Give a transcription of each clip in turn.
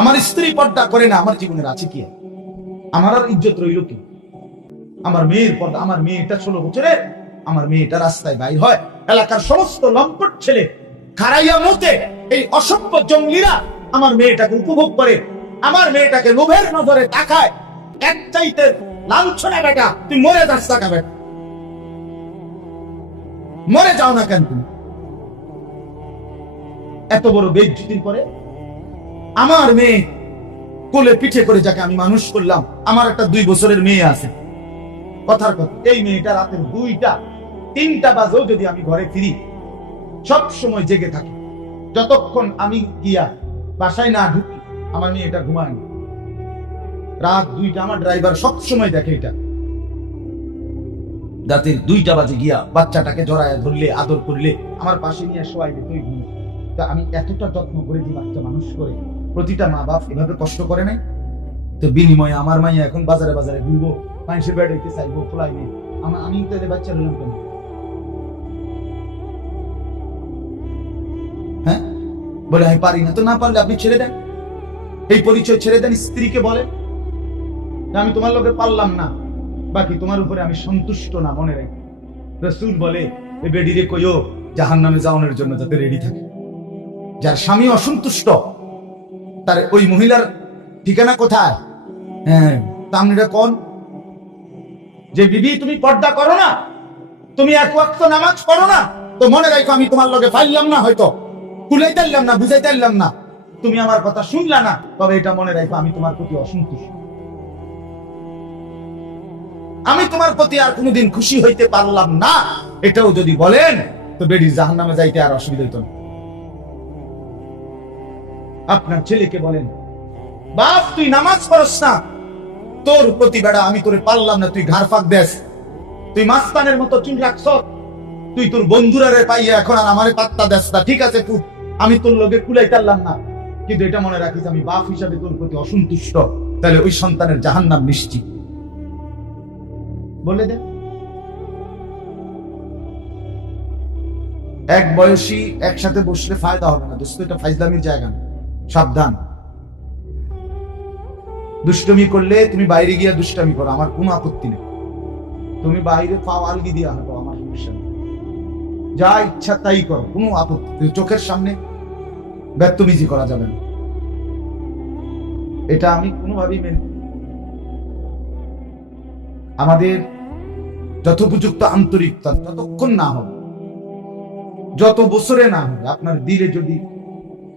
আমার স্ত্রী পর্দা করে না, আমার জীবনের আছে কি? আমার আর ইজ্জত রইল কি? আমার মেয়ের পর্দা, আমার মেয়েটা 16 বছরের, আমার মেয়েটা রাস্তায় বাইর হয়, এলাকার সমস্ত লম্পট ছেলে খারাইয়া মতে এই অসভ্য জঙ্গলিরা আমার মেয়েটাকে উপভোগ করে, আমার মেয়েটাকে লোভের নজরে তাকায়। এক চাইতে লাঞ্ছনা বেটা, তুই মরে যাস টাকা বেটা, মরে যাও না কেন তুমি? এত বড় বেইজ্জতির পরে আমার মেয়ে কোলে পিঠে করে যাকে আমি মানুষ করলাম, আমার একটা 2 বছরের মেয়ে আছে, কথার কথা এই মেয়েটা রাতের 2টা 3টা বাজেও যদি আমি ঘরে ফিরি সব সময় জেগে থাকি, যতক্ষণ আমি গিয়া বাসায় না ঢুকি আমার মেয়েটা ঘুমায় না। রাত 2টা আমার ড্রাইভার সব সময় দেখে এটা, রাতের 2টা বাজে গিয়া বাচ্চাটাকে জড়ায় ধরলে আদর করলে আমার পাশে নিয়ে শোয়াইলে তুই ঘুমে। তা আমি এতটা যত্ন করে যে বাচ্চা মানুষ করে, প্রতিটা মা বাপ এভাবে কষ্ট করে নাই? তো বিনিময়ে আমার মাইয়া এখন বাজারে বাজারে ঘুরবো, মানুষের বেড়াইতে চাইবো, খোলাইবে, আমি তো এদের বাচ্চা রইলাম কেন? হ্যাঁ, বলে আমি পারি না। তো না পারলে আপনি ছেড়ে দেন, এই পরিচয় ছেড়ে দেন, স্ত্রীকে বলেন আমি তোমার লোকে পারলাম না, বাকি তোমার উপরে আমি সন্তুষ্ট না, মনে রাখি। রাসূল বলে এই বেডিরে কইও জাহান্নামে যাওয়ানোর জন্য যাতে রেডি থাকে। যার স্বামী অসন্তুষ্ট তার ওই মহিলার ঠিকানা কোথায়? হ্যাঁ, তামনিরা কোন যে বিবি তুমি পর্দা করো না, তুমি এক ওয়াক্ত নামাজ পড়ো না, তো মনে রাখো আমি তোমার লগে পাইলাম না, হয়তো কুলাইতে পারলাম না, বুঝাইতে পারলাম না, তুমি আমার কথা শুনলা না, তবে এটা মনে রাখো আমি তোমার প্রতি অসন্তুষ্ট, আমি তোমার প্রতি আর কোনোদিন খুশি হইতে পারলাম না। এটাও যদি বলেন তো বেডি জাহান্নামে যাইতে আর অসুবিধা হইতো না। আপনার ছেলেকে বলেন বাপ তুই নামাজ পড়স না, তোর প্রতি বেড়া আমি তোরে পারলাম না, তুই ঘাড় ফাঁক দেস, তুই মাস্তানের মতো চুল রাখছ, তুই তোর বন্ধুরারে পাইয়া এখন আর আমারে পাত্তা দেস না, ঠিক আছে পুত, আমি তোর লগে কুলাই পারলাম না, কিন্তু এটা মনে রাখিস আমি বাপ হিসাবে তোর প্রতি অসন্তুষ্ট, তাহলে ওই সন্তানের জাহান্নাম নিশ্চিত। বলে দে। এক বয়সী একসাথে বসলে ফায়দা হবে না দোস্ত, এটা ফাইজলামির জায়গা না, সাবধান। দুষ্টমি করলে তুমি বাইরে গিয়া দুষ্টামি করো, আমার কোনো আপত্তি নেই, তুমি বাইরে পাও আলগি দিয়া হাঁটো, আমার সমস্যা নেই, যা ইচ্ছা তাই করো, কোনো আপত্তি, চোখের সামনে ব্যর্থমিজি করা যাবে না, এটা আমি কোনোভাবেই মেনে। আমাদের যথোপযুক্ত আন্তরিকতা যতক্ষণ না হবে, যত বছরে না হবে, আপনার দিলে যদি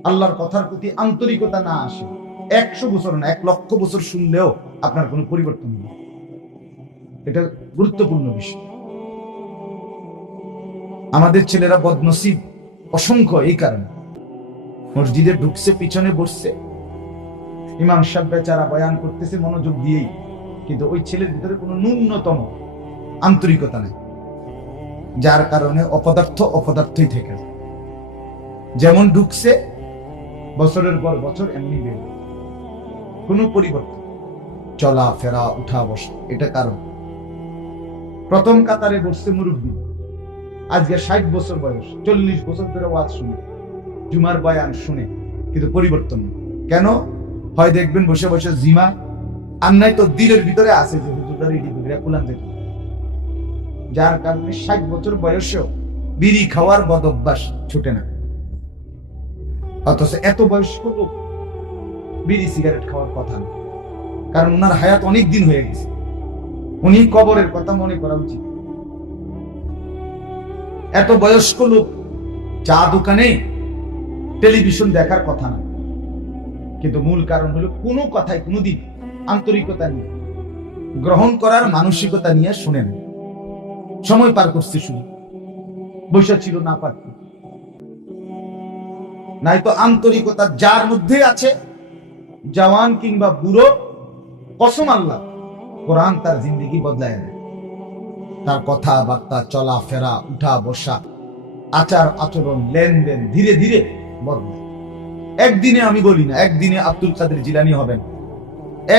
আল্লাহর কথার প্রতি আন্তরিকতা না আসে, 100 বছর না 1 লক্ষ বছর শুনলেও আপনার কোনো পরিবর্তন নেই। এটা গুরুত্বপূর্ণ বিষয়। আমাদের ছেলেরা বদনসিব অসংখ্য এই কারণে, মসজিদে ঢুকছে, পিছনে বসছে, ইমাম সাহেব বেচারা বয়ান করতেছে মনোযোগ দিয়েই, কিন্তু ওই ছেলের ভিতরে কোনো ন্যূনতম আন্তরিকতা নেই, যার কারণে অপদার্থই থেকে যায়। যেমন ঢুকছে বছরের পর বছর এমনি বের, কোনো পরিবর্তন, চলা ফেরা উঠা বসা, এটা কারণ। প্রথম কাতারে বসছে মুরব্বী, আজকে 60 বছর বয়স, 40 বছর ধরে ওয়াজ শুনে, জুমার বয়ান শুনে, কিন্তু পরিবর্তন নেই। কেন হয় দেখবেন বসে বসে জিমা, আর নাই তো দিলের ভিতরে আছে যে হুজুরটা রেডি করে কুলান যেত, যার কারণে 60 বছর বয়সেও বিড়ি খাওয়ার বদ অভ্যাস ছুটে না। অথচ এত বয়স্ক লোক বিড়ি সিগারেট খাওয়ার কথা না, কারণ ওনার হায়াত অনেক দিন হয়ে গেছে, উনি কবরের কথা মনে করা উচিত। এত বয়স্ক লোক চা দোকানে টেলিভিশন দেখার কথা না, কিন্তু মূল কারণ হলো কোনো কথায় কোনোদিন আন্তরিকতা নিয়ে, গ্রহণ করার মানসিকতা নিয়ে শুনেন, সময় পার করছে, শুনে বসে ছিল না পারত, নাই তো আন্তরিকতা যার মধ্যে আছে, জওয়ান কিংবা বুড়ো, কসম আল্লাহ কোরআন তার জিন্দেগি বদলায় দেয়, তার কথাবার্তা, চলা ফেরা, উঠা বসা, আচার আচরণ, লেনদেন ধীরে ধীরে বদলায়। একদিনে আমি বলি না একদিনে আব্দুল কাদের জিলানী হবেন,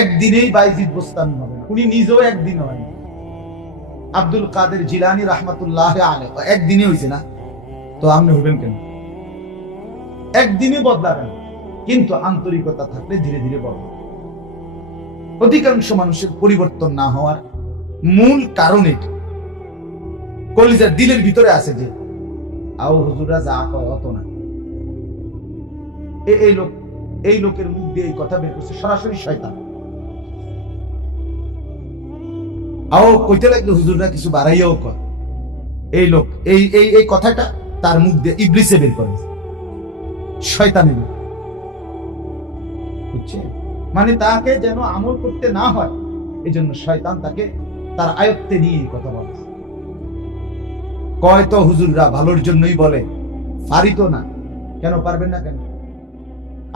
একদিনেই বাইজিদ বোস্তামি হবেন, উনি নিজেও একদিন হয়নি। আব্দুল কাদের জিলানী রাহমাতুল্লাহ আলাইহি একদিনে হয়েছে না, তো আপনি হবেন কেন? একদিনে বদলাবেন, কিন্তু আন্তরিকতা থাকলে ধীরে ধীরে বড়। অধিকাংশ মানুষের পরিবর্তন না হওয়ার মূল কারণ এটা। কলিজার দিলের ভিতরে আছে যে আও হুজুরা যা কয় অত না। এই লোকের মুখ দিয়ে এই কথা বের করছে সরাসরি শয়তান। আও কইতে লাগলে হুজুররা কিছু বাড়াইয়াও কয়। এই লোক এই কথাটা তার মুখ দিয়ে ইবলিসে বের করে, শয়তানের। বুঝছে? মানে তাকে যেন আমল করতে না হয়, এই জন্য শয়তান তাকে তার আয়ত্তে নিয়ে কথা বলে। কয় তো হুজুররা ভালোর জন্যই বলে, পারি তো না। কেন পারবেন না? কেন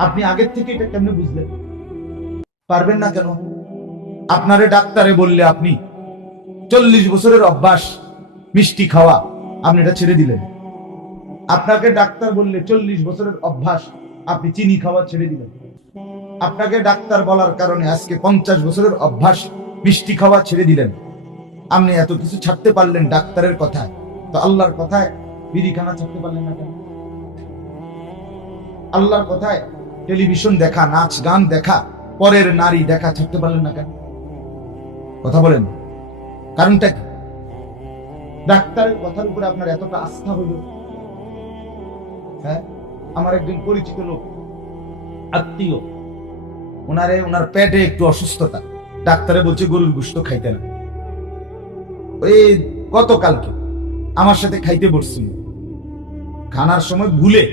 আপনি আগের থেকে এটা কেমনে বুঝলেন পারবেন না? কেন আপনারে ডাক্তারে বললে আপনি 40 বছরের অভ্যাস মিষ্টি খাওয়া, আপনি এটা ছেড়ে দিলেন। আপনাকে ডাক্তার বললে 40 বছরের অভ্যাস আপনি চিনি খাওয়া ছেড়ে দিলেন। আপনাকে ডাক্তার বলার কারণে আজকে 50 বছরের অভ্যাস মিষ্টি খাওয়া ছেড়ে দিলেন। আপনি এত কিছু ছাড়তে পারলেন ডাক্তারের কথায়, তো আল্লাহর কথায় বিড়িখানা ছাড়তে পারলেন না কেন? আল্লাহর কথায় টেলিভিশন দেখা, নাচ গান দেখা, পরের নারী দেখা ছাড়তে পারলেন না কেন? কথা বলেন, কারণটা কি? ডাক্তারের কথার উপরে আপনার এতটা আস্থা হইল। হ্যাঁ, আমার একজন পরিচিত লোক, আত্মীয়, ওনার পেটে একটু অসুস্থতা, ডাক্তারে বলছে গরুর গোশত খাইতে না। ওই গতকালকে আমার সাথে খাইতে বসছিল, খানার সময় ভুলে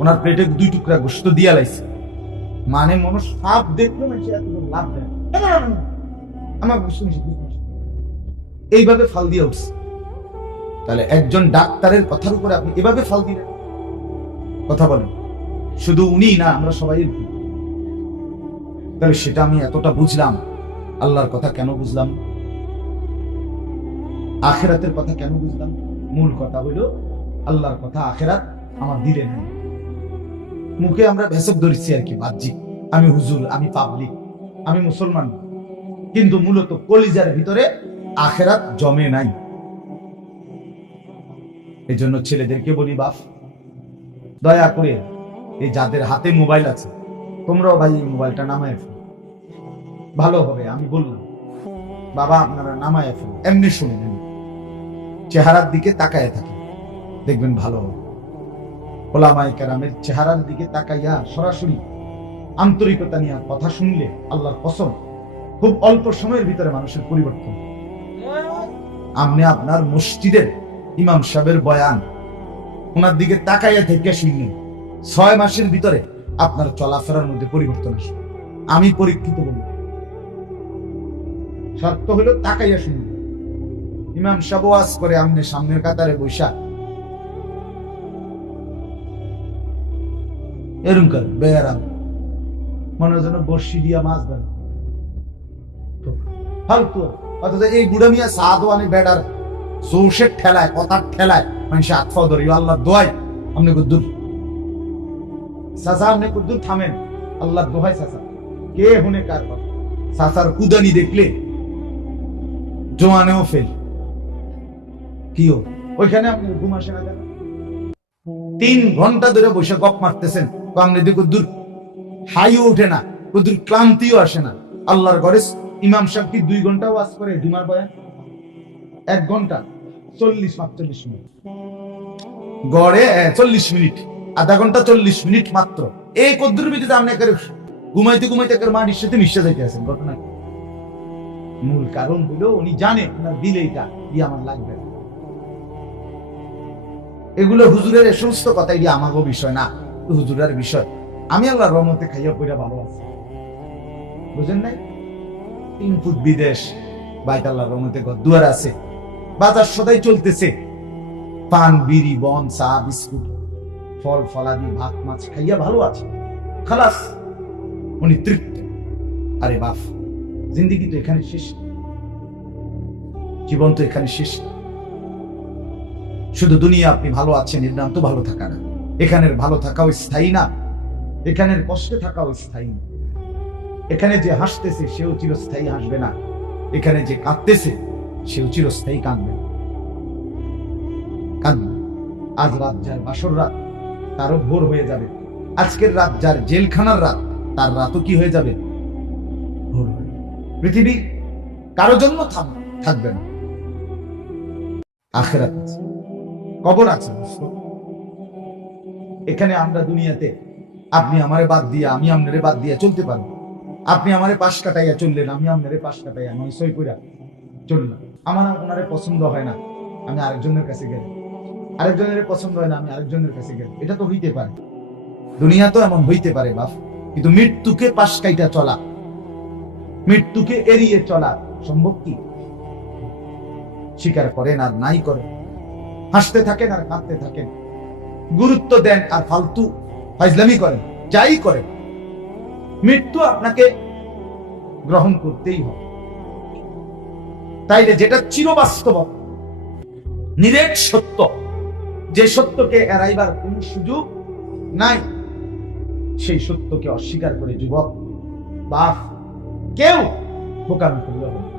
ওনার পেটে 2 টুকরা গোশত দিয়া লাইছে। মানে মানুষ সাপ দেখলো না, সে এত লাভ দেয় আমার এইভাবে ফাল দিয়ে উঠছে। তাহলে একজন ডাক্তারের কথার উপরে আপনি এভাবে ফাল দিলেন? কথা বলেন, শুধু উনি না, আমরা সবাই। তাহলে সেটা আমি এতটা বুঝলাম, আল্লাহর কথা কেন বুঝলাম, আখেরাতের কথা কেন বুঝলাম? মূল কথা হইল আল্লাহর কথা, আখেরাত আমার দিলে নেই। মুখে আমরা ভেসক ধরেছি আর কি, বাহ্যিক আমি হুজুর, আমি পাবলিক, আমি মুসলমান, কিন্তু মূলত কলিজার ভিতরে আখেরাত জমে নাই। এই জন্য ছেলেদেরকে বলি, বাপ দয়া করে এই যাদের হাতে মোবাইল আছে, তোমরাও ভাই এই মোবাইলটা নামায় ফেলো, ভালো হবে। আমি বললাম বাবা আপনারা নামায় ফেলো, এমনি শুনে নেন, চেহারার দিকে তাকায় থাকে, দেখবেন ভালো হবে। ওলামায়ে কেরামের চেহারার দিকে তাকাইয়া সরাসরি আন্তরিকতা নিয়ে কথা শুনলে আল্লাহর কসম খুব অল্প সময়ের ভিতরে মানুষের পরিবর্তন। আপনি আপনার মসজিদের ইমাম সাহেবের বয়ান ওনার দিকে তাকাইয়া থেকে শুনলেন, 6 মাসের ভিতরে আপনার চলাফেরার মধ্যে পরিবর্তন আসবে। আমি পরীক্ষিত বলি, শর্ত হলো তাকাইয়া শুনলেন। ইমাম সাহেব ওয়াজ করে, আপনি সামনের কাতারে বৈশা এরকম করে বেয়ারাম, মনে যেন বর্ষি দিয়া মাছ ধরে ফালতু। অথচ এই বুড়া মিয়া সাদওয়ানি বেডার জোশের ঠেলায়, কথার ঠেলায় মানুষ আতফা ধরি। আল্লাহ দোয়াই আপনি কুদ্দুর চাচা, আপনি কুদ্দুর থামেন, আল্লাহ দোহাই চাচা, কে হুনে কার কথা। চাচার কুদানি দেখলে জোয়ানেও ফেল। কিও ওইখানে আপনি ঘুম আসে না কেন? 3 ঘন্টা ধরে বসে গপ মারতেছেন, আপনি কুদ্দুর হাইও ওঠে না, কুদ্দুর ক্লান্তিও আসে না। আল্লাহর ঘরে ইমাম সাহেব কি 2 ঘন্টা ওয়াজ করে? জুমার বয়ান 1 ঘন্টা 40-45 মিনিট, গড়ে 40 মিনিট, আধা ঘন্টা 40 মিনিট মাত্র। এই কদ্দুর ভিতরে আপনি ঘুমাইতে ঘুমাইতে মাটির সাথে মিশে যাইতে আছেন। ঘটনা মূল কারণ হলো উনি জানে ওনার দিলে এটা দিয়ে আমার লাগবে। এগুলো হুজুরের সমস্ত কথা, এটি আমারও বিষয় না, হুজুরের বিষয়। আমি আল্লাহর রহমতে খাইয়া পয়রা ভালো আছি, বুঝেন নাই? 3 ফুট বিদেশ, বাইত আল্লাহর রহমতে দুয়ার আছে, বাজার সদাই চলতেছে, পান বিড়ি বন চা বিস্কুট ফল ফলাদি ভাত মাছ খাইয়া ভালো আছে, খালাস উনি তৃপ্ত। আরে বাপ, জিন্দিগি তো এখানে শেষ, জীবন তো এখানে শেষ। শুধু দুনিয়া আপনি ভালো আছেন এর নাম তো ভালো থাকা না। এখানের ভালো থাকাও স্থায়ী না, এখানের কষ্টে থাকাও স্থায়ী না। এখানে যে হাসতেছে সেও চিরস্থায়ী হাসবে না, এখানে যে কাঁদতেছে সেও চিরস্থায়ী কাঁদবে। আজ রাত যার বাসর রাত, তারও ভোর হয়ে যাবে, আজকের রাত যার জেলখানার রাত, তার রাতও কি হয়ে যাবে? ভোর হয়ে যাবে। পৃথিবী কারো জন্য থাকবে না, আখিরাত আছে, কবর আছে। এখানে আমরা দুনিয়াতে আপনি আমারে বাদ দিয়ে আমি আপনারে বাদ দিয়ে চলতে পারবো। আপনি আমারে পাশ কাটাইয়া চললেন, আমি আপনারে পাশ কাটাইয়া নয় সই কইরা চললাম। আমার ওনারে পছন্দ হয় না, আমি আরেকজনের কাছে গেলাম। আরেকজনের পছন্দ হয় না, আমি আরেকজনের কাছে গেলাম। এটা তো হইতে পারে, দুনিয়া তো এমন হইতে পারে বাপ। কিন্তু মৃত্যুকে পাশ কাইটা চলা, মৃত্যুকে এড়িয়ে চলা সম্ভব কি? স্বীকার করেন আর নাই করেন, হাসতে থাকেন আর কাঁদতে থাকেন, গুরুত্ব দেন আর ফালতু ফাইজলামি করেন, যাই করেন, মৃত্যু আপনাকে গ্রহণ করতেই হবে। তাইলে যেটা চিরবাস্তব, নিরেট সত্য, যে সত্যকে এড়াইবার কোন সুযোগ নাই, সেই সত্যকে অস্বীকার করে যুবক বাপ কেউ বোকামি করলে হবে।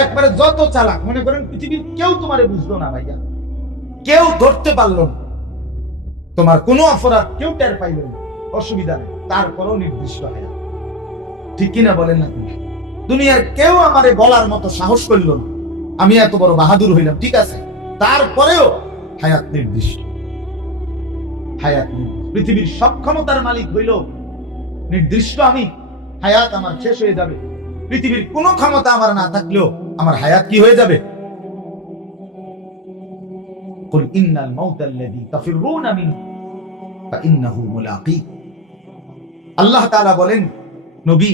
একবারে যত চালাক মনে করেন পৃথিবীর কেউ তোমারে বুঝলো না ভাইয়া, কেউ ধরতে পারলো না, তোমার কোনো অপরাধ কেউ টের পাইল না, অসুবিধা নেই, তারপরও নির্দিষ্ট হয়। ঠিক কিনা বলেন না? দুনিয়ার কেউ আমারে বলার মতো সাহস করল না, আমি এত বড় বাহাদুর হইলাম, ঠিক আছে, তারপরেও হায়াত নির্দিষ্ট। হায়াত পৃথিবীর সব ক্ষমতার মালিক হইল নির্দিষ্ট, আমি হায়াত আমার শেষ হয়ে যাবে। পৃথিবীর কোনো ক্ষমতা আমার না থাকলেও আমার হায়াত কি হয়ে যাবে? কুল ইন্নাল মাউতাল্লাযী তাফিরুনা মিনহু ফাইন্নাহু মুলাকী। আল্লাহ তাআলা বলেন, নবী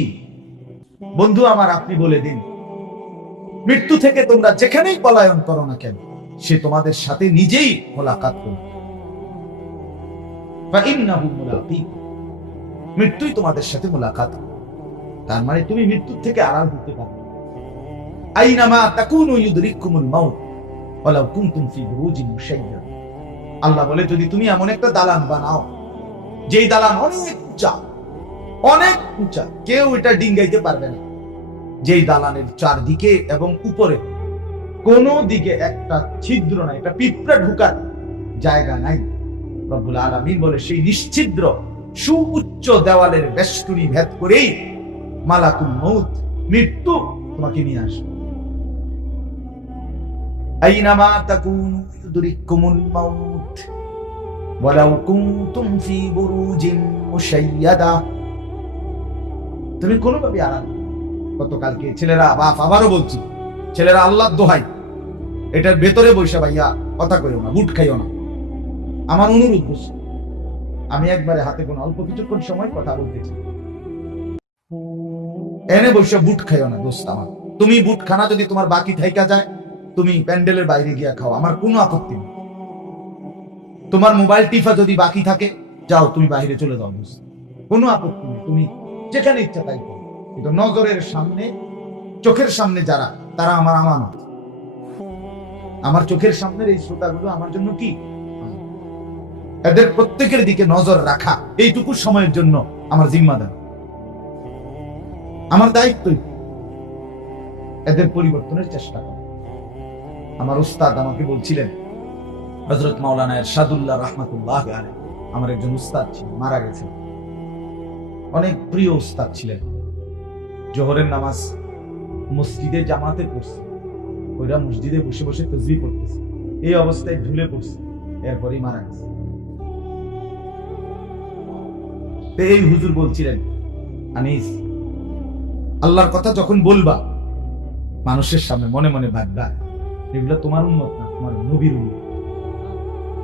বন্ধু আমার, আপনি বলে দিন, মৃত্যু থেকে তোমরা যেখানেই পলায়ন করো না কেন, সে তোমাদের সাথে নিজেই মোলাকাত করবে। ফাইন্নাহু মুলাকী, মৃত্যুই তোমাদের সাথে মোলাকাত। তার মানে তুমি মৃত্যু থেকে আড়াল হতে পারো। আইনামা তাকুনু ইউদরিকুমুল মাউত ওয়ালাউ কুনতুম ফি বুরুজিন মুশাইয়্যাদা। আল্লাহ বলে, যদি তুমি এমন একটা দালান বানাও, যেই দালান অনেক উঁচা, অনেক উঁচা, কেউ এটা ডিঙ্গাইতে পারবে না, যেই দালানের চারদিকে এবং উপরে কোন দিকে একটা ছিদ্র নাই, একটা পিঁপড়া ঢুকার জায়গা নাই, রব্বুল আলামিন বলে সেই নিশ্ছিদ্র সুউচ্চ দেওয়ালের বেষ্টনী ভেদ করেই মালাকুল মউত, মৃত্যু তোমাকে নিয়ে আসবে। আইনামা তাকুনু ইউদরিকুমুল মাউত ওয়ালাউ কুনতুম ফি বুরুজিন মুশাইয়্যাদা। তুমি কোনোভাবে আড়াল। গতকালকে ছেলেরা, বাপ আবারও বলছি, ছেলেরা আল্লাহর দোহাই, এটার ভেতরে বসে ভাইয়া কথা কইও না, বুট খাইও না। আমার অনুরোধ বসে, আমি একবারে হাতে কোনো অল্প কিছুক্ষণ সময় কথা বলতেছি, এনে বসে বুট খাইও না দোস্ত আমার। তুমি বুট খানা যদি তোমার বাকি থাইকা যায়, তুমি প্যান্ডেলের বাইরে গিয়া খাও, আমার কোনো আপত্তি নেই। তোমার মোবাইল টিফা যদি বাকি থাকে, যাও তুমি বাইরে চলে যাও, কোনো আপত্তি নেই, তুমি যেখানে ইচ্ছা তাই করো। কিন্তু নজরের সামনে, চোখের সামনে যারা, তারা আমার আমানত। আমার চোখের সামনের এই শ্রোতাগুলো আমার জন্য কি, এদের প্রত্যেকের দিকে নজর রাখা এইটুকু সময়ের জন্য আমার জিম্মাদার, আমার দায়িত্ব। এদের পরিবর্তনের চেষ্টা করা। আমার উস্তাদ আমাকে বলছিলেন, হযরত মাওলানা ইরশাদুল্লাহ রাহমাতুল্লাহ আলাইহি, আমার একজন উস্তাদ ছিলেন, মারা গেছেন, অনেক প্রিয় উস্তাদ ছিলেন। জোহরের নামাজ মসজিদে জামাতে পড়ছে, ওইরা মসজিদে বসে বসে তাসবিহ পড়তেছে, এই অবস্থায় ঝুলে পড়ছে, এরপরই মারা গেছে। এই হুজুর বলছিলেন, আনিস, আল্লাহর কথা যখন বলবা মানুষের সামনে, মনে মনে ভাববা এগুলো তোমার উম্মত না, তোমার নবীর উম্মত।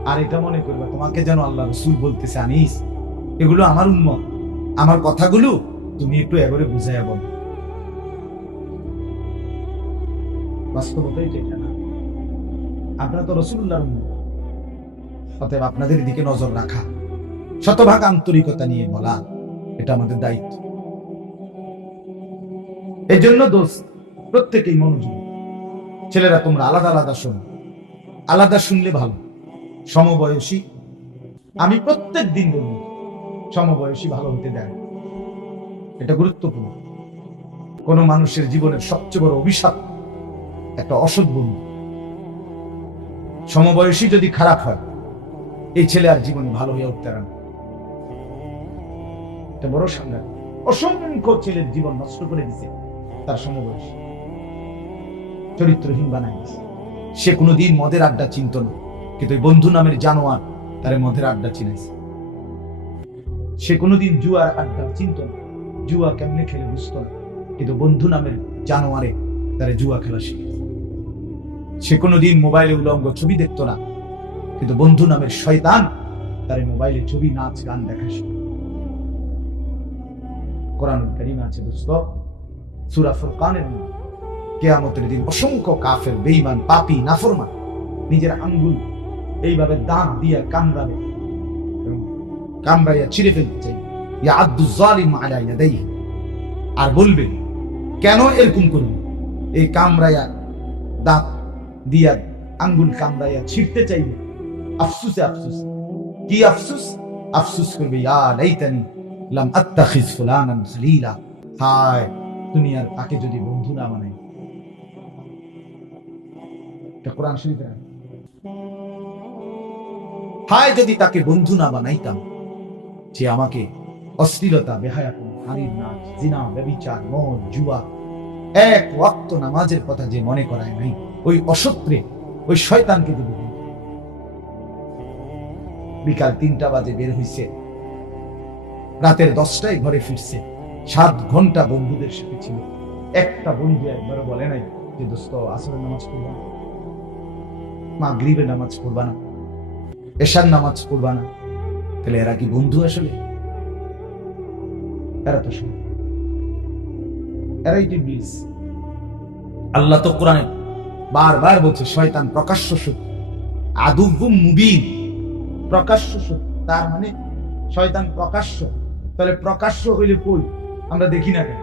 আর এটা মনে করবা তোমাকে যেন আল্লাহ রাসূল বলতেছে, আনিস এগুলো আমার উম্মত, আমার কথাগুলো তুমি একটু এবারে বুঝাইয়া বল। বাস্তবতাই এটা না, আপনারা তো রাসূলুল্লাহর উম্মত, অতএব আপনাদের দিকে নজর রাখা, শতভাগ আন্তরিকতা নিয়ে বলা, এটা আমাদের দায়িত্ব। এই জন্য দোস্ত, প্রত্যেকেই মনোযোগ। ছেলেরা তোমরা আলাদা আলাদা শোনো, আলাদা শুনলে ভালো। সমবয়সী, আমি প্রত্যেক দিন বলি, সমবয়সী ভালো হতে দেয়, এটা গুরুত্বপূর্ণ। কোন মানুষের জীবনের সবচেয়ে বড় অভিশাপ একটা অসৎ বন্ধু। সমবয়সী যদি খারাপ হয়, এই ছেলে আর জীবনে ভালো হয়ে উঠতে পারে না। এটা বড় সাংঘাতিক। অসংখ্য ছেলের জীবন নষ্ট করে দিছে তার সমবয়সী, চরিত্রহীন বানাই দিছে। সে কোনোদিন মদের আড্ডা চিনত না, কিন্তু ওই বন্ধু নামের জানোয়ার তারে মদের আড্ডা চিনাইছে। সে কোনোদিন জুয়ার আড্ডা চিনত না, জুয়া কেমনে খেলে বুঝত না, কিন্তু বন্ধু নামের জানোয়ারে তারে জুয়া খেলা শিখেছে। সে কোনোদিন মোবাইলে উলঙ্গ ছবি দেখতো না, কিন্তু বন্ধু নামের শয়তান তারে মোবাইলে ছবি, নাচ, গান দেখা শিখে। কোরআনুল কারীমে আছে দোস্ত, সূরা ফুরকানের মধ্যে কিয়ামতের দিন অসংখ্য কাফের, বেঈমান, পাপী, নাফরমান নিজের আঙ্গুল এইভাবে দাঁত দিয়ে কামড়াবে, কামড়াইয়া ছিঁড়ে ফেলতে চাই, ইয়াআদ্দু যালিম আলা ইয়াদাইহি, আর বলবে কেন এরকম করবে? এই কামড়াইয়া দাঁত দিয়া আঙ্গুল কামড়াইয়া ছিঁড়তে চাইবে, আফসুসে আফসুস। কি আফসুস? আফসুস করবে, ইয়া লাইতানি লাম আত্তাখিজ ফুলানান খলিলা, হায় দুনিয়ার তাকে যদি বন্ধু না বানাই। এটা কোরআন শরীফে, হায় যদি তাকে বন্ধু না বানাইতাম, যে আমাকে অশ্লীলতা, বেহায়াপন, নারীর নাচ, জিনা, ব্যভিচার, মদ, জুয়া, এক ওয়াক্ত নামাজের কথা যে মনে করায় নাই, ওই অসত্রে ওই শয়তানকে যদি বিকাল ৩টা বাজে বের হইছে, রাতের 10টায় ঘরে ফিরছে, 7 ঘন্টা বন্ধুদের সাথে ছিল, একটা বন্ধু একবারও বলে নাই যে দোস্ত আসরের নামাজ পড়বা না, মাগরিবের নামাজ পড়বা না, এশার নামাজ পড়বা না? তাহলে এরা কি বন্ধু আসলে? এরা তো শুনে, এরাই ইবলিস। আল্লাহ তো কোরআনে বারবার বলছে শয়তান প্রকাশ্য শত্রু, আদুউম মুবিন, প্রকাশ্য শত্রু। তার মানে শয়তান প্রকাশ্য। তাহলে প্রকাশ্য হইলে কই আমরা দেখি না কেন?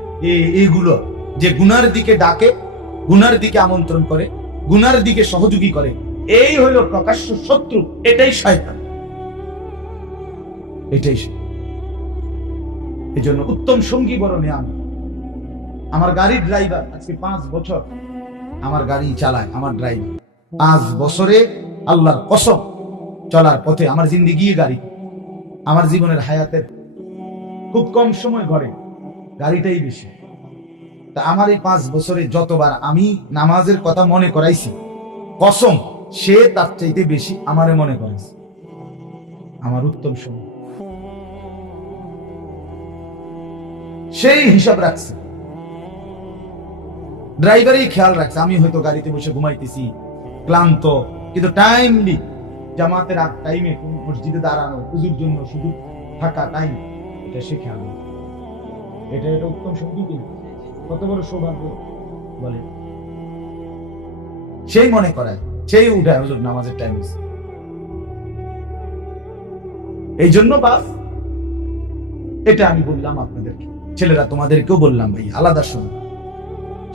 এইগুলো যে গুনার দিকে ডাকে, গুনার দিকে আমন্ত্রণ করে, গুনার দিকে সহযোগী করে, এই হইল প্রকাশ্য শত্রু। এটাই শয়তান, এটাই। এই জন্য উত্তম সঙ্গী বড় নিয়ামত। আমার গাড়ির ড্রাইভার আজকে 5 বছর আমার গাড়ি চালায়, আমার ড্রাইভার 5 বছরে আল্লাহর কসম চলার পথে আমার জিন্দেগি গাড়ি, আমার জীবনের হায়াতের খুব কম সময় ঘরে গাড়িটাই বেশি। তা আমার এই 5 বছরে যতবার আমি নামাজের কথা মনে করাইছি, কসম সে তার চাইতে বেশি আমারে মনে করাইছে। আমার উত্তম সময় সেই হিসাব রাখছে, ড্রাইভারই খেয়াল রাখছে। আমি হয়তো গাড়িতে বসে ঘুমাইতেছি ক্লান্ত, কিন্তু টাইমলি জামাতের টাইমে মসজিদে দাঁড়ানো, হুজুর জন্য শুধু থাকা টাইম, এটা সে খেয়াল রাখে। এটা উত্তম সঙ্গী কিনা? কত বড় সৌভাগ্য বলে। সেই মনে করায়, সেই উঠায় হুজুর নামাজের টাইম। এই জন্য বাস এটা আমি বললাম আপনাদেরকে, ছেলেরা তোমাদেরকেও বললাম, ভাই আলাদা শোনো।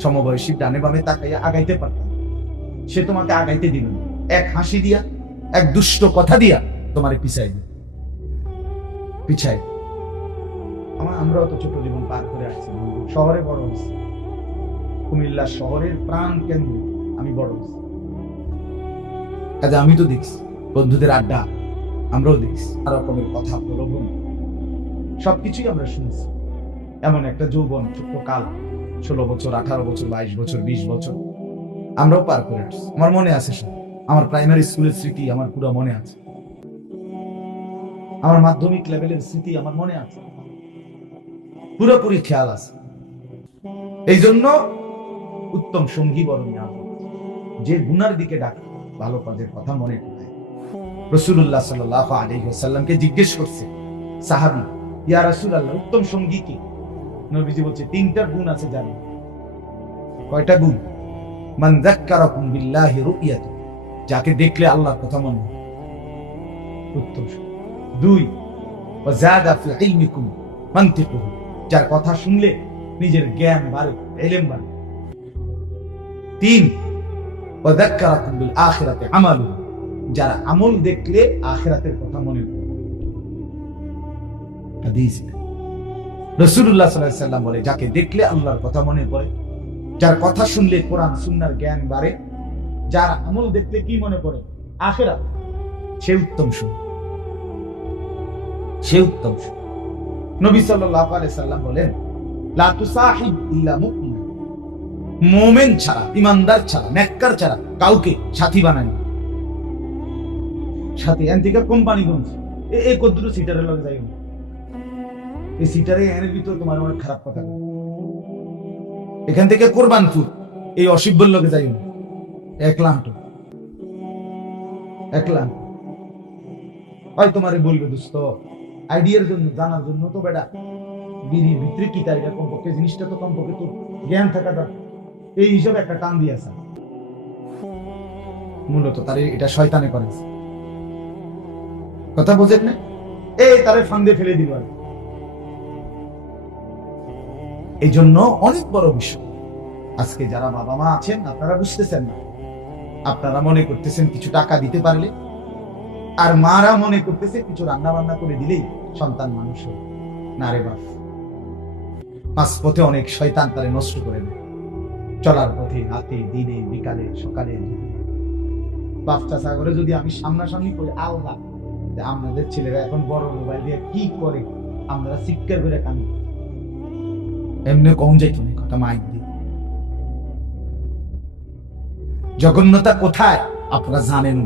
সমবয়সী ডানে বামে তাকাইয়া আগাইতে পারতাম, সে তোমাকে আগাইতে দিল না। এক হাসি দিয়া, এক দুষ্ট কথা দিয়া তোমারে পিছাই। আমরাও তো ছোট জীবন পার করে আসছি, শহরে বড় হয়েছি, কুমিল্লা শহরের প্রাণ কেন্দ্র আমি বড় হয়েছি। কাজে আমি তো দেখছি বন্ধুদের আড্ডা, আমরাও দেখছি আর রকমের কথা, প্রলোভন, সবকিছুই আমরা শুনছি। এমন একটা যৌবন, ছোট্ট কাল, 16 বছর, 18 বছর, 22 বছর, 20 বছর আমরাও পার করে আসছি। আমার মনে আছে সব, আমার প্রাইমারি স্কুলের স্মৃতি আমার পুরো মনে আছে, আমার মাধ্যমিক লেভেলের স্মৃতি আমার মনে আছে, পুরোপুরি খেয়াল আছে। এই জন্য উত্তম সঙ্গী বড় নিয়ামত, যে গুনার দিকে ডাকে, ভালো কাজের কথা মনে করায়। রাসূলুল্লাহ সাল্লাল্লাহু আলাইহি ওয়াসাল্লামকে জিজ্ঞেস করছে সাহাবী, ইয়া রাসূলুল্লাহ, উত্তম সঙ্গী কি? নবীজি বলছে 3টা গুণ আছে জানেন। কয়টা গুণ? মান যাক্কারাকুম বিল্লাহি রুইয়াতু, যাকে দেখলে আল্লাহর কথা মনে হয়, উত্তম সঙ্গী। 2 ওয়া যাদা ফি ইলমিকুম মানতিকুহু, যার কথা শুনলে নিজের জ্ঞান বাড়ে, ইলম বাড়ে। 3 ওয়া যাক্কারাকুম বিল আখিরাতি আমালুহু, যারা আমল দেখলে আখিরাতের কথা মনে পড়ে। হাদিস রাসূলুল্লাহ সাল্লাল্লাহু আলাইহি ওয়াসাল্লাম বলে, যাকে দেখলে আল্লাহর কথা মনে পড়ে, যার কথা শুনলে কোরআন সুন্নাহর জ্ঞান বাড়ে, যার আমল দেখলে কি মনে পড়ে? আখিরাত, সে উত্তম সঙ্গী, সে উত্তম সঙ্গী। নবী সাল্লাল্লাহু আলাইহি সাল্লাম বলেন, লা তুসাহিব ইল্লা মুমিন, মুমিন ছাড়া, ইমানদার ছাড়া, নেককার ছাড়া কাউকে সাথী বানায় না। সাথী এনতিকা কোম্পানিগঞ্জ এই কদ্দুর সিটারের লগে যাইও, এই সিটারে এর ভিতর তোমার অনেক খারাপ কথা। এখান থেকে কোরবানপুর এই অসিব্বর লগে যাইও, একলা হাঁটো, একলা হয় তোমারে বলবে দোস্ত আইডিয়ার জন্য, জানার জন্য তো বেটা বিড়ির ভিতরে কি তার এটা কমপক্ষে জিনিসটা তো কমপক্ষে তো জ্ঞান থাকা দরকার, এই হিসাবে একটা টান দিয়েছে। মূলত তার এটা শয়তানে করেছে, কথা বোঝেন না, এই তারে ফান্দে ফেলে দিল। এই জন্য অনেক বড় বিষয়। আজকে যারা বাবা মা আছেন আপনারা বুঝতেছেন না, আপনারা মনে করতেছেন কিছু টাকা দিতে পারলে, আর মারা মনে করতেছে কিছু রান্না বান্না করে দিলেই সন্তান মানুষ হয়। না রে বাপ, মাঝপথে অনেক শয়তান তারে নষ্ট করে দেয়। চলার পথে রাতে দিনে বিকালে সকালে বাপ চাচা করে যদি আমি সামনাসামনি করি আলাদা, আপনাদের ছেলেরা এখন বড় মোবাইল দিয়ে কি করে আমরা চিৎকার করে কান্দি, এমনি কম যাইত না কথা মাইক দিয়ে। জঘন্যতা কোথায় আপনারা জানেন,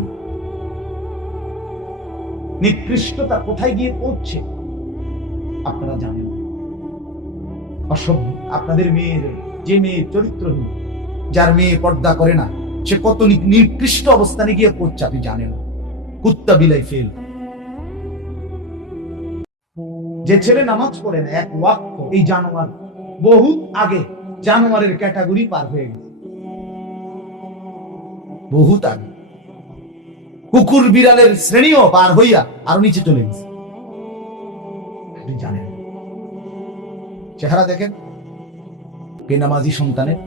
নিকৃষ্টতা কোথায় গিয়ে পৌঁছছে আপনারা জানেন। অসভ্য আপনাদের মেয়ের, যে মেয়ে চরিত্রহীন, যার মেয়ে পর্দা করে না, সে কত নিকৃষ্ট অবস্থানে গিয়ে পৌঁছছে আপনি জানেন। কুত্তা বিলাই ফেল। যে ছেলে নামাজ পড়ে না এক ওয়াক্ত, এই জানোয়ার বহুত আগে জানোয়ারের ক্যাটাগরি পার হয়ে গেছে, বহুত আগে কুকুর বিড়ালের শ্রেণীও পার হইয়া আরো নিচে চলে গেছে। আপনি জানেন, চেহারা দেখেন, বেনামাজি সন্তানের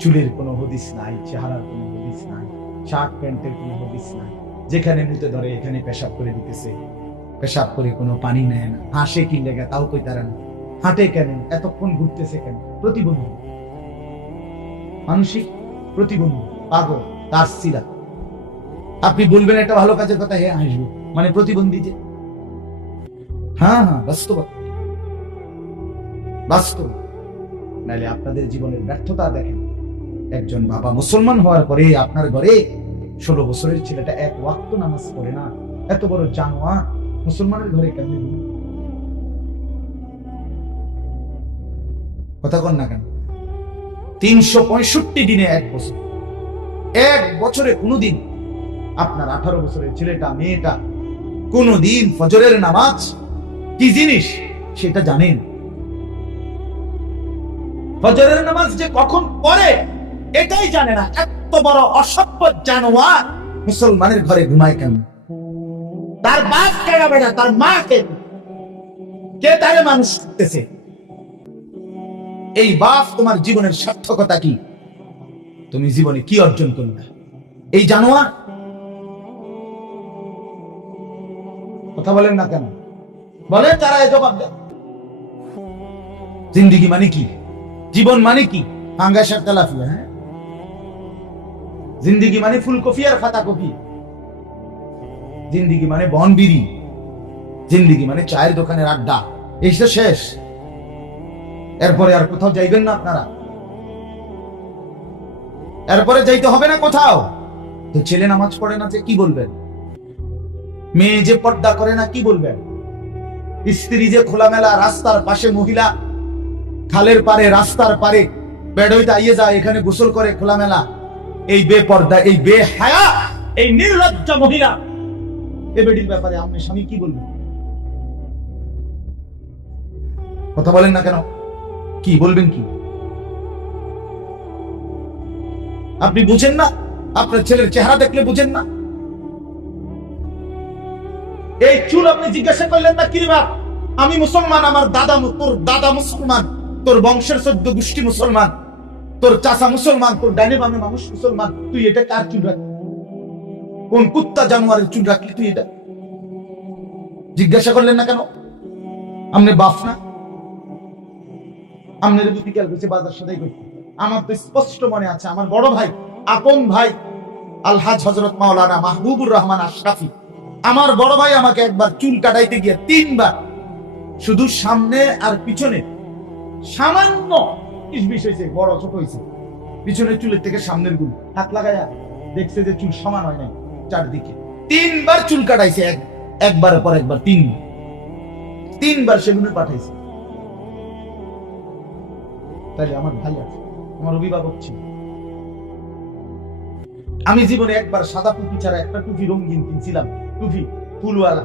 চুলের কোনো হদিস নাই, চেহারার কোনো হদিস নাই, শার্ট প্যান্টের কোনো হদিস নাই, যেখানে মুতে ধরে এখানে পেশাব করে দিতেছে, পেশাব করে কোনো পানি নেয় না, হাসে কি লেগে তাও কইতারে না, হাঁটে কেন, এতক্ষণ ঘুরতেছে কেন, প্রতিবন্ধী, মানসিক প্রতিবন্ধী, পাগল, তার সিরা। আপনি বলবেন একটা ভালো কাজের কথা, হ্যাঁ হাসবো, মানে প্রতিবন্ধী যে। হ্যাঁ হ্যাঁ, বাস্তব বাস্তব। নাহলে আপনাদের জীবনের ব্যর্থতা দেখেন। একজন বাবা মুসলমান হওয়ার পরে আপনার ঘরে 16 বছরের ছেলেটা এক ওয়াক্ত নামাজ পড়ে না, এত বড় জানোয়ার মুসলমানের ঘরে কেমন কথা কন না কেন? 365 দিনে এক বছর, এক বছরে কোনদিন আপনার 18 বছরের ছেলেটা মেয়েটা কোনদিন ফজরের নামাজ কি জিনিস সেটা জানেন? ফজরের নামাজ যে কখন পড়ে এটাই জানে না। এত বড় অসভ্য জানোয়ার মুসলমানের ঘরে ঘুমায় কেন? তার বাপ কেগাবে না, তার মা কে তারে মানুষ করতেছে? এই বাপ তোমার জীবনের সার্থকতা কি? তুমি জীবনে কি অর্জন করবে? এই জানোয়ার কথা বলেন না কেন? বলেন তারা এই জবাব দেয়। জিন্দিগি মানে কি? জীবন মানে কি? হাঙ্গাসার তেলাফিয়া। হ্যাঁ, জিন্দিগি মানে ফুলকপি আর খাতা কপি। জিন্দিগি মানে বনবিড়ি। জিন্দিগি মানে চায়ের দোকানের আড্ডা। এই তো শেষ। এরপরে আর কোথাও যাইবেন না আপনারা। এরপরে যাইতে হবে না কোথাও। তো ছেলে নামাজ পড়ে না যে কি বলবেন? মেয়ে যে পর্দা করে না কি বলবেন? স্ত্রী যে খোলামেলা রাস্তার পাশে মহিলা, খালের পারে রাস্তার পারে বেড়ইতে আইয়ে যায়, এখানে গোসল করে খোলামেলা, এই বেপর্দা, এই বেহায়া, এই নির্লজ্জ মহিলা, এ বেডির ব্যাপারে আপনি স্বামী কি বলবেন? কথা বলেন না কেন? কি বলবেন? কি আপনি বুঝেন না? আপনার ছেলের চেহারা দেখলে বুঝেন না? এই চুল আপনি জিজ্ঞাসা করলেন না কি রে বাপ? আমি মুসলমান, আমার দাদা, তোর দাদা মুসলমান, তোর বংশের 14 গোষ্ঠী মুসলমান, তোর চাচা মুসলমান, তোর ডাইনে বামে মানুষ মুসলমান, তুই এটা কার চুল রাখলি? কোন কুত্তা জানোয়ারের চুল রাখলি তুই? এটা জিজ্ঞাসা করলেন না কেন? আমনে বাপ না? আমনের যদি খেয়াল করছে বাজার সদাই করতে। আমার তো স্পষ্ট মনে আছে, আমার বড় ভাই, আপন ভাই আলহাজ হযরত মাওলানা মাহবুবুর রহমান আশরাফি, আমার বড় ভাই আমাকে একবার চুল কাটাইতে গিয়ে 3 বার শুধু সামনে আর পিছনে সামান্য ইসবিশ হয়েছে, বড় ছোট হয়েছে। পিছনের চুলের থেকে সামনের গুলো হাত লাগায়া দেখছে যে চুল সমান হয় নাই চারদিকে। 3 বার চুল কাটাইছে, একবারের পর একবার, 3 বার সেলুনে পাঠাইছে। তাইলে আমার ভাই আছে, আমার অভিভাবক ছিল। আমি জীবনে একবার সাদা টুপি ছাড়া একটা টুপি রঙিন কিনছিলাম, টুপি ফুলওয়ালা,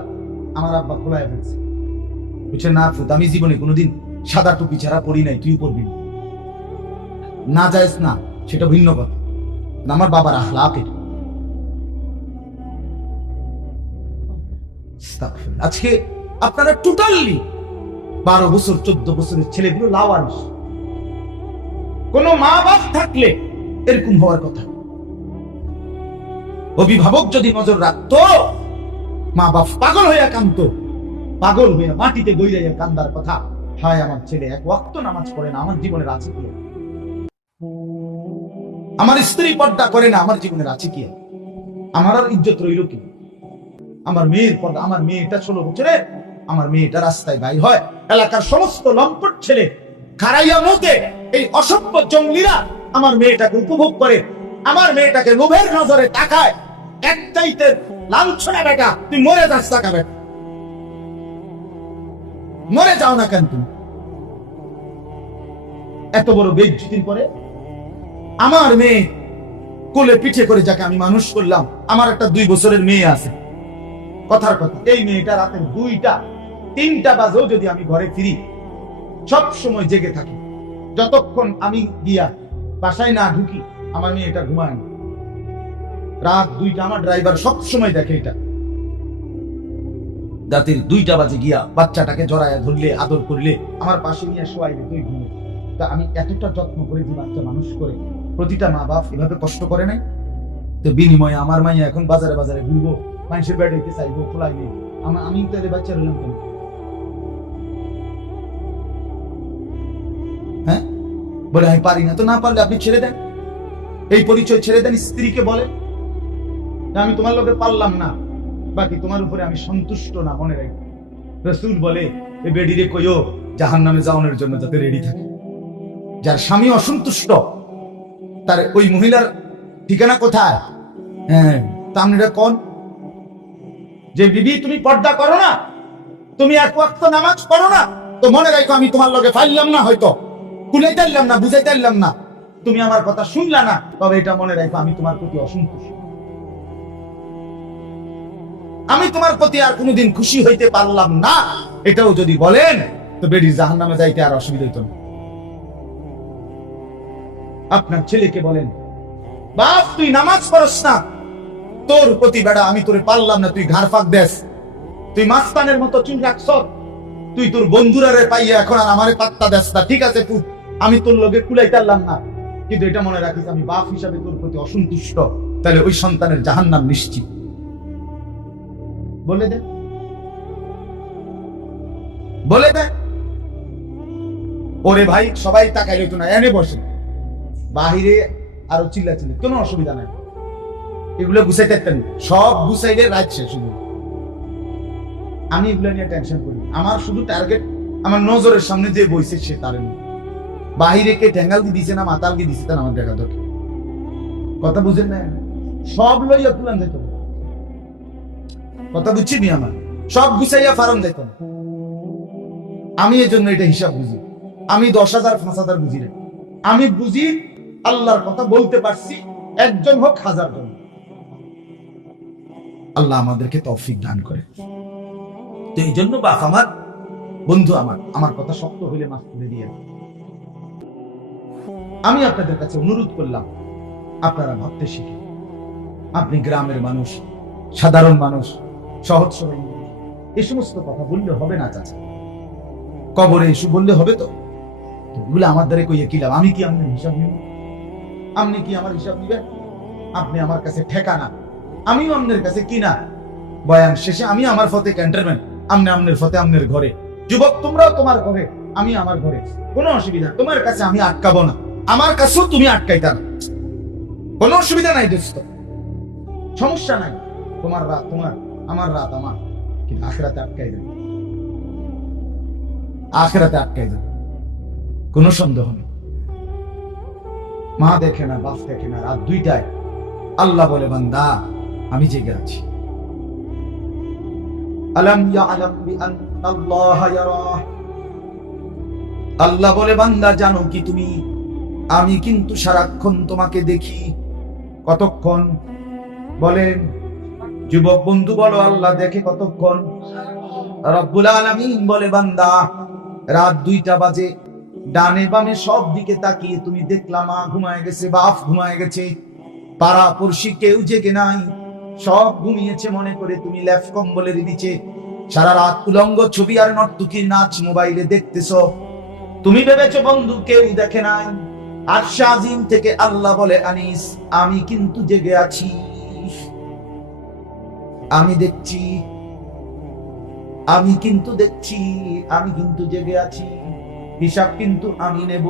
আমার আব্বা খোলায় ফেলছে। বুঝছে না ফুত, আমি জীবনে কোনোদিন সাদা টুপি ছাড়া পরি নাই, তুই পরবি না। যাইস না, সেটা ভিন্ন কথা, আমার বাবার আখলাকের। আজকে আপনারা টোটালি 12 বছর 14 বছরের ছেলেগুলো লাওয়ারিস। কোন মা বাপ থাকলে এরকম হওয়ার কথা। অভিভাবক যদি নজর রাখতো, মা বাপ পাগল হইয়া কাঁদতো, পাগল হইয়া মাটিতে গইরাইয়া কান্দার কথা, হায় আমার ছেলে এক ওয়াক্ত নামাজ পড়ে না, আমার জীবনের আছে কি? আমার স্ত্রী পর্দা করে না, আমার জীবনের আছে কি? আমার আর ইজ্জত রইল কি? আমার মেয়ের পর্দা, আমার মেয়েটা 16 বছরে, আমার মেয়েটা রাস্তায় বাইর হয়, এলাকার সমস্ত লম্পট ছেলে খারাইয়া মতে এই অসভ্য জঙ্গলিরা আমার মেয়েটাকে উপভোগ করে, আমার মেয়েটাকে লোভের নজরে তাকায়। একটাইতে লাঞ্ছনা বেটা, তুই মরে যাস, তাকাবে মরে যাও না কেন তুমি? এত বড় বেইজ্জতির পরে আমার মেয়ে কোলে পিঠে করে, যাকে আমি মানুষ করলাম, আমার একটা 2 বছরের মেয়ে আছে, কথার কথা, এই মেয়েটা রাতে 2টা 3টা বাজেও যদি আমি ঘরে ফিরি, সব সময় জেগে থাকি। যতক্ষণ আমি গিয়া বাসায় না ঢুকি, আমার মেয়েটা ঘুমায় না। রাত 2টা, আমার ড্রাইভার সব সময় দেখে এটা। রাতের 2টা বাজে গিয়া বাচ্চাটাকে জড়ায়া ধরলে, আদর করলে, আমার পাশে নিয়ে শোয়াইলে তুই ঘুমে। তা আমি এতটা যত্ন করে যে বাচ্চা মানুষ করে, প্রতিটা মা বাপ এভাবে কষ্ট করে নাই? তো বিনিময়ে আমার মাইয়া এখন বাজারে বাজারে ঘুরবো, মানুষের বেড হইতে চাইবো, খোলাইবে। আমি তো এদের বাচ্চা রইলাম কেন? হ্যাঁ, বলে আমি পারি না। তো না পারলে আপনি ছেড়ে দেন, এই পরিচয় ছেড়ে দেন, স্ত্রীকে বলেন আমি তোমার লোকে পারলাম না, বাকি তোমার উপরে আমি সন্তুষ্ট না। মনে রাখি, রাসূল বলে এই বেডিরে কইও জাহান্নামে যাওয়ানোর জন্য যাতে রেডি থাকে। যার স্বামী অসন্তুষ্ট, তার ওই মহিলার ঠিকানা কোথায়? হ্যাঁ, তামনিরা কোন? যে বিবি তুমি পর্দা করো না, তুমি এক ওয়াক্ত নামাজ পড়ো না, তো মনে রাখো আমি তোমার লগে পাইলাম না, হয়তো কুলাইতে পারলাম না, বুঝাইতে পারলাম না, তুমি আমার কথা শুনলা না, তবে এটা মনে রাখো আমি তোমার প্রতি অসন্তুষ্ট। আমি তোমার প্রতি আর কোনোদিন খুশি হইতে পারলাম না, এটাও যদি বলেন, তো বেডি জাহান্নামে যাইতে আর অসুবিধা হইতো না। আপনার ছেলেকে বলেন, বাপ তুই নামাজ পড়স না, তোর প্রতি বেড়া আমি তোরে পারলাম না, তুই ঘাড় ফাঁক দেস, তুই মাস্তানের মতো চুল রাখছ, তুই তোর বন্ধুরারে পাইয়া এখন আর আমারে পাত্তা দেস না। ঠিক আছে পুত, আমি তোর লগে কুলাইতে পারলাম না, কিন্তু এটা মনে রাখিস আমি বাপ হিসাবে তোর প্রতি অসন্তুষ্ট, তাহলে ওই সন্তানের জাহান্নাম নিশ্চিত। বলে দে, বলে দে। ওরে ভাই সবাই তাকাইলে তো না, এনে বসে বাহিরে আরো চিল্লাচিল্লি, কোনো অসুবিধা নাই, এগুলো গুছাইতে পারতেন, সব গুছাইলে রাত শেষ। আমি এগুলো নিয়ে টেনশন করি, আমার শুধু টার্গেট আমার নজরের সামনে যে বইছে সে তার বাহিরে কে ঠ্যাঙ্গাল কি দিছে না মাতাল কি দিছে, তার আমার দেখা দরকার। কথা বুঝেন না? সব লইয়া তুলান যেত, কথা বুঝছি নি? আমার সব গুছাইয়া ফারন যেত না। আমি এই জন্য এটা হিসাব বুঝি, আমি 10,000 5,000 বুঝি না, আমি বুঝি আল্লাহর কথা বলতে পারছি, একজন হোক 1000 জন। আল্লাহ আমাদেরকে তৌফিক দান করে। তো এই জন্য বাপ আমার, বন্ধু আমার কথা শক্ত হইলে মাফ করে দিয়ে, আমি আপনাদের কাছে অনুরোধ করলাম, আপনারা ভাবতে শিখে। আপনি গ্রামের মানুষ, সাধারণ মানুষ, সহজ সরল মানুষ, এই সমস্ত কথা বললে হবে না চাচা, কবরে এসে বললে হবে? তো এগুলো আমার দ্বারা কইয়া কি লাভ? আমি কি আপনার হিসাব নিব? আপনি কি আমার হিসাব নিবেন? আপনি আমার কাছে ঠেকানা, আমিও আপনার কাছে কিনা। বয়ান শেষে আমি আমার ফতে ক্যান্টনমেন্ট, আপনি আপনার ফতে আপনার ঘরে। যুবক তোমরাও তোমার ঘরে, আমি আমার ঘরে, কোনো অসুবিধা। তোমার কাছে আমি আটকাবো না, আমার কাছেও তুমি আটকাইতা না, কোনো অসুবিধা নাই দোস্ত, সমস্যা নাই। তোমার রাত তোমার, আমার রাত আমার, কিন্তু আখেরাতে আটকাই দেয়। আখিরাতে আটকে যাবে, কোনো সন্দেহ নেই। মা দেখে না, বাপ দেখে না, রাত 2টায় আল্লাহ বলে বান্দা আমি জেগে আছি। আলাম ইয়ালাম বিআন্নাল্লাহা ইয়ারা, আল্লাহ বলে বান্দা জানো কি তুমি, আমি কিন্তু সারাক্ষণ তোমাকে দেখি। কতক্ষণ বলেন যুবক বন্ধু, বলো আল্লাহ দেখে কতক্ষণ? রব্বুল আলামিন বলে বান্দা রাত 2টা বাজে, ডানে বামে সব দিকে তাকিয়ে তুমি দেখলাম মা ঘুমায় গেছে, বাপ ঘুমায় গেছে, পাড়া পড়শি কেউ জেগে নাই, সব ঘুমিয়েছে মনে করে তুমি লেফ কম্বলের নিচে সারা রাত উলঙ্গ ছবি আর নর্তকীর নাচ মোবাইলে দেখতেছো। তুমি ভেবেছো বন্ধু কেউ দেখে নাই। আরশে আজিম থেকে আল্লাহ বলে আনিস আমি কিন্তু জেগে আছি, আমি দেখছি, আমি কিন্তু দেখছি, আমি কিন্তু জেগে আছি। হিসাব কিন্তু আমি নেব,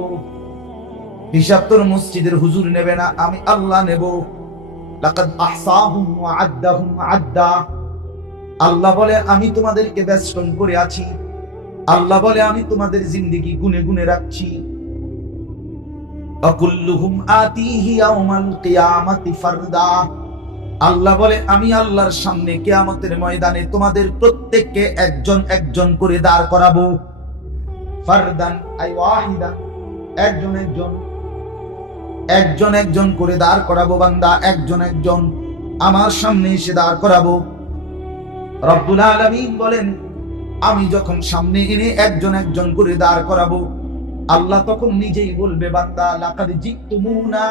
হিসাব তোর মসজিদের হুজুর নেবে না, আমি আল্লাহ নেব। লাকাদ আহসাহুম ওয়া আদ্দাহুম আদ্দা, আল্লাহ বলে আমি তোমাদেরকে বেষ্টন করে আছি, আল্লাহ বলে আমি তোমাদের জিন্দেগি গুনে গুনে রাখছি। আকুল্লুহুম আতিহি ইয়াউমাল কিয়ামাতি ফারদা, আল্লাহ বলে আমি আল্লাহর সামনে কিয়ামতের ময়দানে তোমাদের প্রত্যেককে একজন একজন করে দাঁড় করাবো। ফারদান আই ওয়াহিদান, একজন একজন, একজন একজন করে দাঁড় করাবো বান্দা, একজন একজন আমার সামনে এসে দাঁড় করাবো। রব্বুল আলামিন বলেন আমি যখন সামনে এনে একজন একজন করে দাঁড় করাবো, আল্লাহ তখন নিজেই বলবে বান্দা লাকাদ জিতুমুনা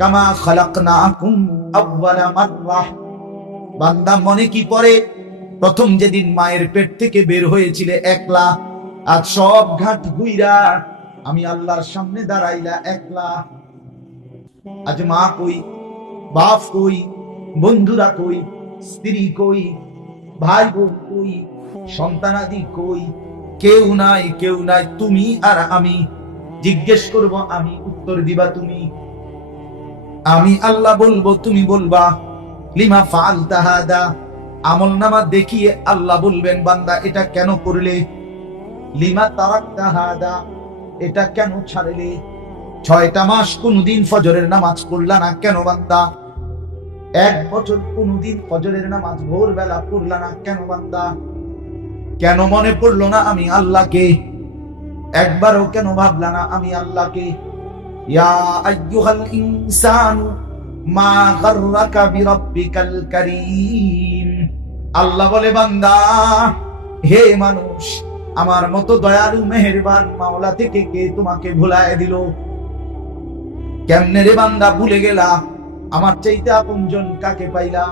কামা খালাকনাকুম আউওয়ালা মাররা, বান্দা মনে কি পড়ে প্রথম যেদিন মায়ের পেট থেকে বের হয়েছিলে একলা, আজ সব ঘাট ঘুইরা আমি আল্লাহর সামনে দাঁড়াইলা একলা। আজ মা কই, বাপ কই, বন্ধুরা কই, স্ত্রী কই, ভাই বোন কই, সন্তানাদি কই, কেউ নাই, কেউ নাই, তুমি আর আমি। জিজ্ঞেস করব আমি, উত্তর দিবা তুমি। আমি আল্লাহ বলবো, তুমি বলবা লিমা ফাআলতা হাদা, আমলনামা দেখিয়ে আল্লাহ বলবেন বান্দা এটা কেন করলে? লিমা তারাকতা হাদা, এটা কেন ছাড়লে? 6টা মাস কোনদিন ফজরের নামাজ পড়লা না কেন বান্দা? 1 বছর কোনদিন ফজরের নামাজ ভোরবেলা পড়লা না কেন বান্দা? কেন মনে পড়লো না আমি আল্লাহকে? একবারও কেন ভাবলা না আমি আল্লাহকে? ইয়া আইয়ুহাল ইনসানু মা গাররাকা বিরাব্বিকাল কারীম, আল্লাহ বলে বান্দা হে মানুষ, আমার মতো দয়ালু মেহেরবান মাওলা থেকে কে তোমাকে ভুলায় দিল? কেমনে রে বান্দা ভুলে গেলা? আমার চাইতে আপনজন কাকে পাইলা?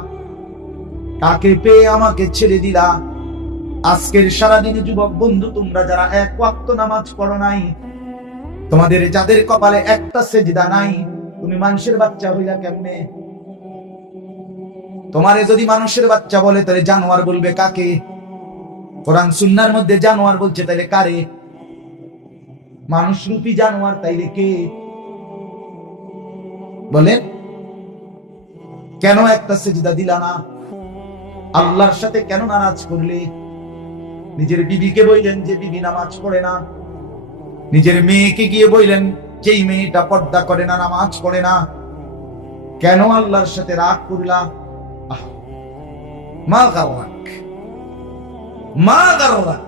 কাকে পেয়ে আমাকে ছেড়ে দিলা? আজকের সারাদিনে যুবক বন্ধু তোমরা যারা 1 ওয়াক্ত নামাজ পড়ো নাই, তোমাদের যাদের কপালে একটা সেজদা নাই, তুমি মানুষের বাচ্চা হইলা কেমনে? তোমারে যদি মানুষের বাচ্চা বলে তাহলে জানোয়ার বলবে কাকে? কোরআন সুন্নাহর মধ্যে জানোয়ার বলছে, তাইলে কারে? মানুষ রূপী জানোয়ার তাইলে কে? বলেন কেন একটা সেজদা দিলা না? আল্লাহর সাথে কেন নারাজ করলে? নিজের বিবিকে বললেন যে বিবি নামাজ পড়ে না, নিজের মেয়েকে গিয়ে বললেন যেই মেয়েটা পর্দা করে না, নামাজ পড়ে না, কেন আল্লাহর সাথে রাগ করলা? মা গাররাক, মা গাররাক,